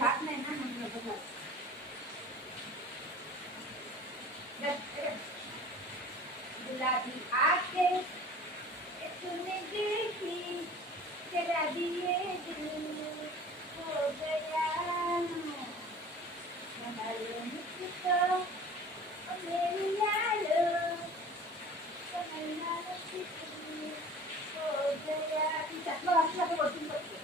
राहत नाही ना म्हणून गुलाबी आंखें तूने देखी तेरा दिए दिल हो गया मुझको मेरी यारो तमन्ना हो गया चश्मा घातला तर बसून बसते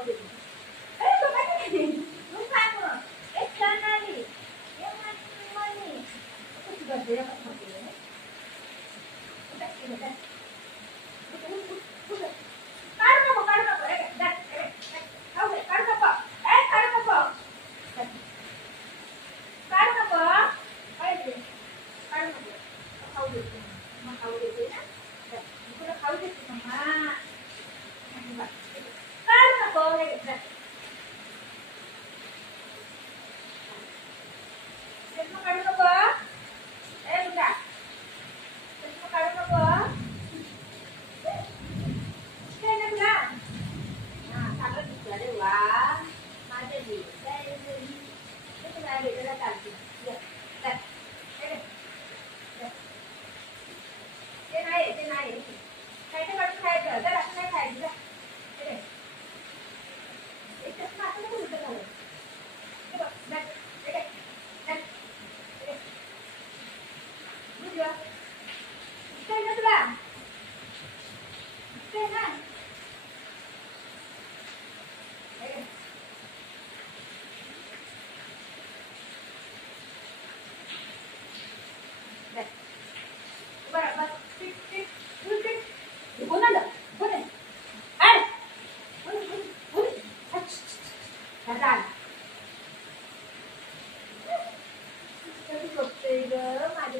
अरे तो काय तू सांग मग एक क्षण आली ये मनी कुछ बदले मत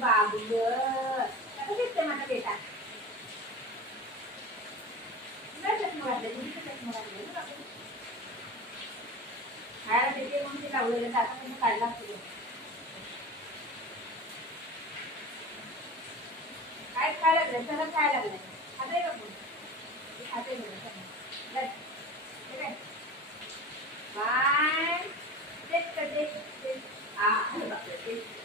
बाबू कसं दिसते माझा बेटा चष्मा घातले चष्मा घातले खायला देते म्हणून ते लावलेलं आता तुम्ही काढला असतो काय खायला लागलं सगळं खायला लागलंय खाते का कोण खाते बघ बाय तेच करते अरे बापरे तेच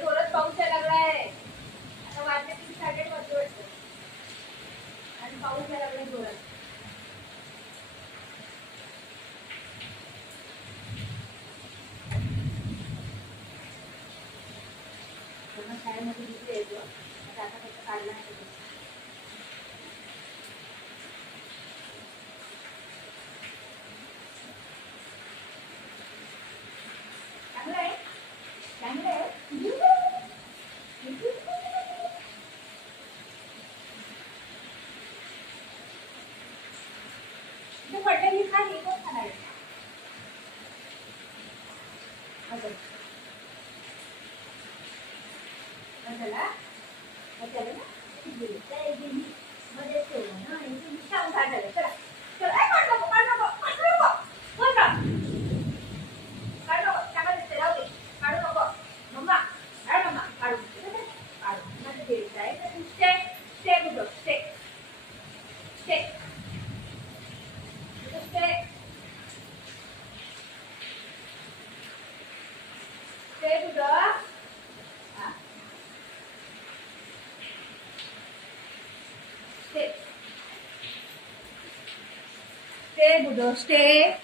जोरात पाऊस यायला लागलाय आता वाजले 3:30 वाजले आणि पाऊस यायला लागलाय जोरात शाळेमध्ये दिसले येतो आता फक्त काढला stay.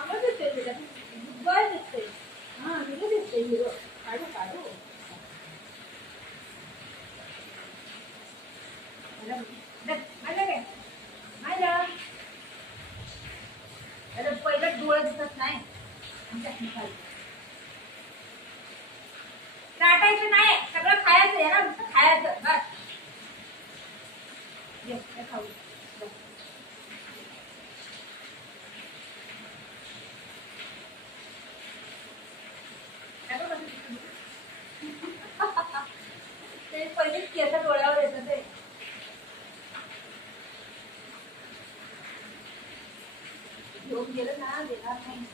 चांगलं दिसतंय बेटा, बरं दिसतंय. हा हिरो दिसतंय, हिरो. काढू काढू. आलं काय? आलं. अरे पहिलं डोळे दिसत नाही. लाटायचं नाही, सगळं खायचं आहे ना, नुसतं खायचं बस. ये खाऊ. ते पहिलेच केस डोळ्यावर येतं ते. घेऊन गेलं ना देणार नाही.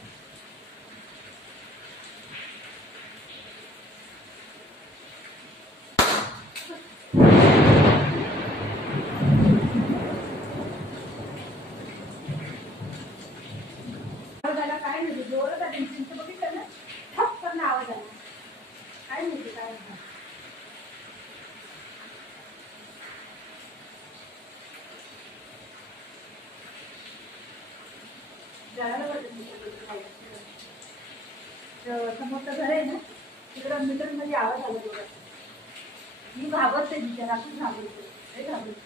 आवाज काय नाही, जोरात आली चिंच बघितलं ना, ठपकन आवाज आला. काय माहिती काय नाही. समोरचं घर आहे ना, तिकडं मीटर मध्ये आवाज आला जोरात. मी घाबरते बिचारा, आपण घाबरते, लय घाबरते.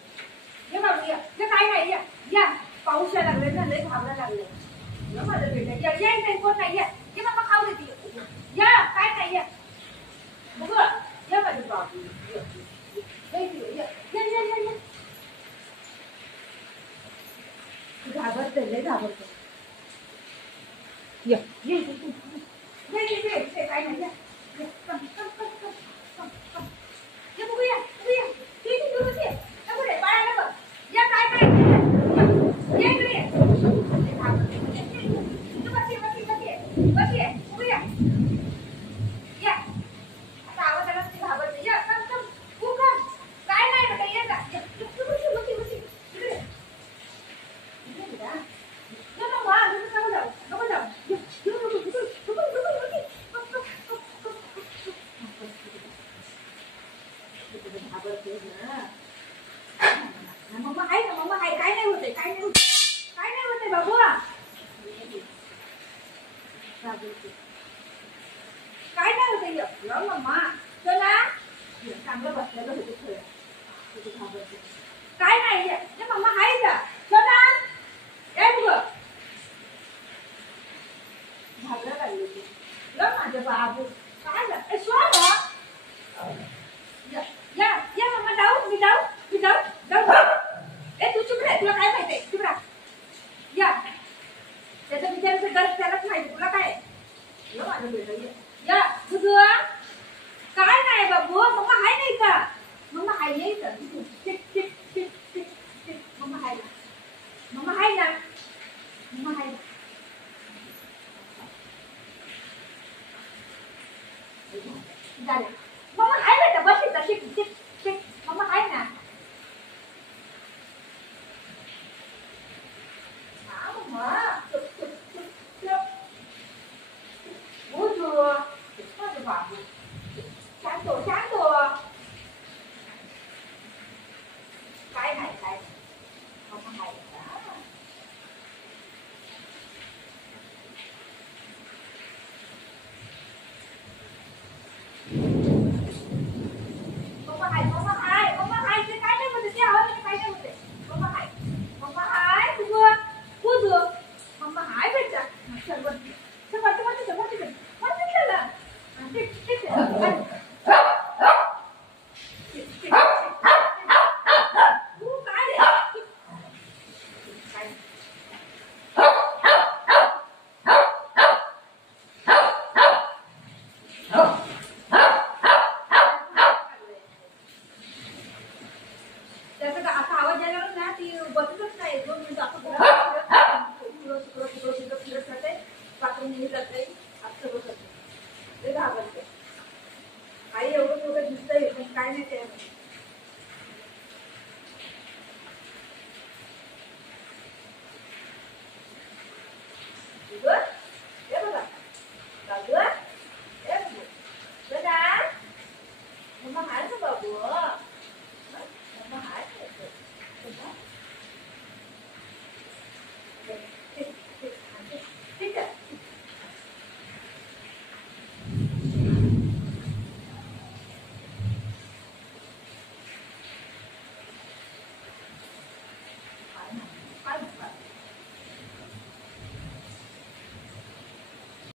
ये बाबू या, काय नाही या या, पाऊस यायला लागले ना, लय घाबरायला लागले. माझं बेटा या या नाही, कोण नाही या, ये बाबा खाऊ देते या, काय नाही या बघ या माझे बाबू या. घाबरते, लय घाबरते. ये ये ये काय नाही या, कम कम कम कम कम कम ये बघूया बघूया, किती दूर होते बघूया, बाळाला बघ या, काय काय ये इकडे ये. बघिये बघूया या, आता आवाज आला की घाबरते. या कम कम तू कर, काय नाही बेटा ये का, बघी इकडे मम्मा आहे ना, मम्मा आहे, काय नाही होते, काय नाही होते, काय नाही होते बाबू. काय नाही होते या मम्मा, चला चांगलं बसलेलं होते खरं. काय नाही या मम्मा आहे का, चला ये बघ. घाबरा लागली होती माझे बाबू, काय झालं स्वाद. या या मम्मा, जाऊ मी जाऊ. ए तू चुप रे, तुला काय माहितीये, चुप राहा. या त्याचं विचारायचं गरज त्यालाच माहिती, तुला काय माझं बेटा. या तुझं काय नाही बाबू, मम्मा हाय नाही का, मम्मा हाय नाही का, मम्मा हाय ना, मम्मा हाय ना, मम्मा हाय ना. मम्मा हाय बेटा, बस इथं, शिक मम्मा हाय ना. हा मम्मा बाबू शांत काय नाही काय मम्मा हाय का. मम्मा हाय ते काय नाही होते, ते आवाज काय नाही होते. मम्मा हाय तुझं मम्मा हाय बेटा. सर्व त्याचा असा आवाज यायला ना, ती बसतच नाही. 2 मिनिटं आपण फिरत राहते, बाथरूम नेहमी जाते, असं बसत नाही, घाबरते. आई एवढं दिसतंय पण काय नाही ते.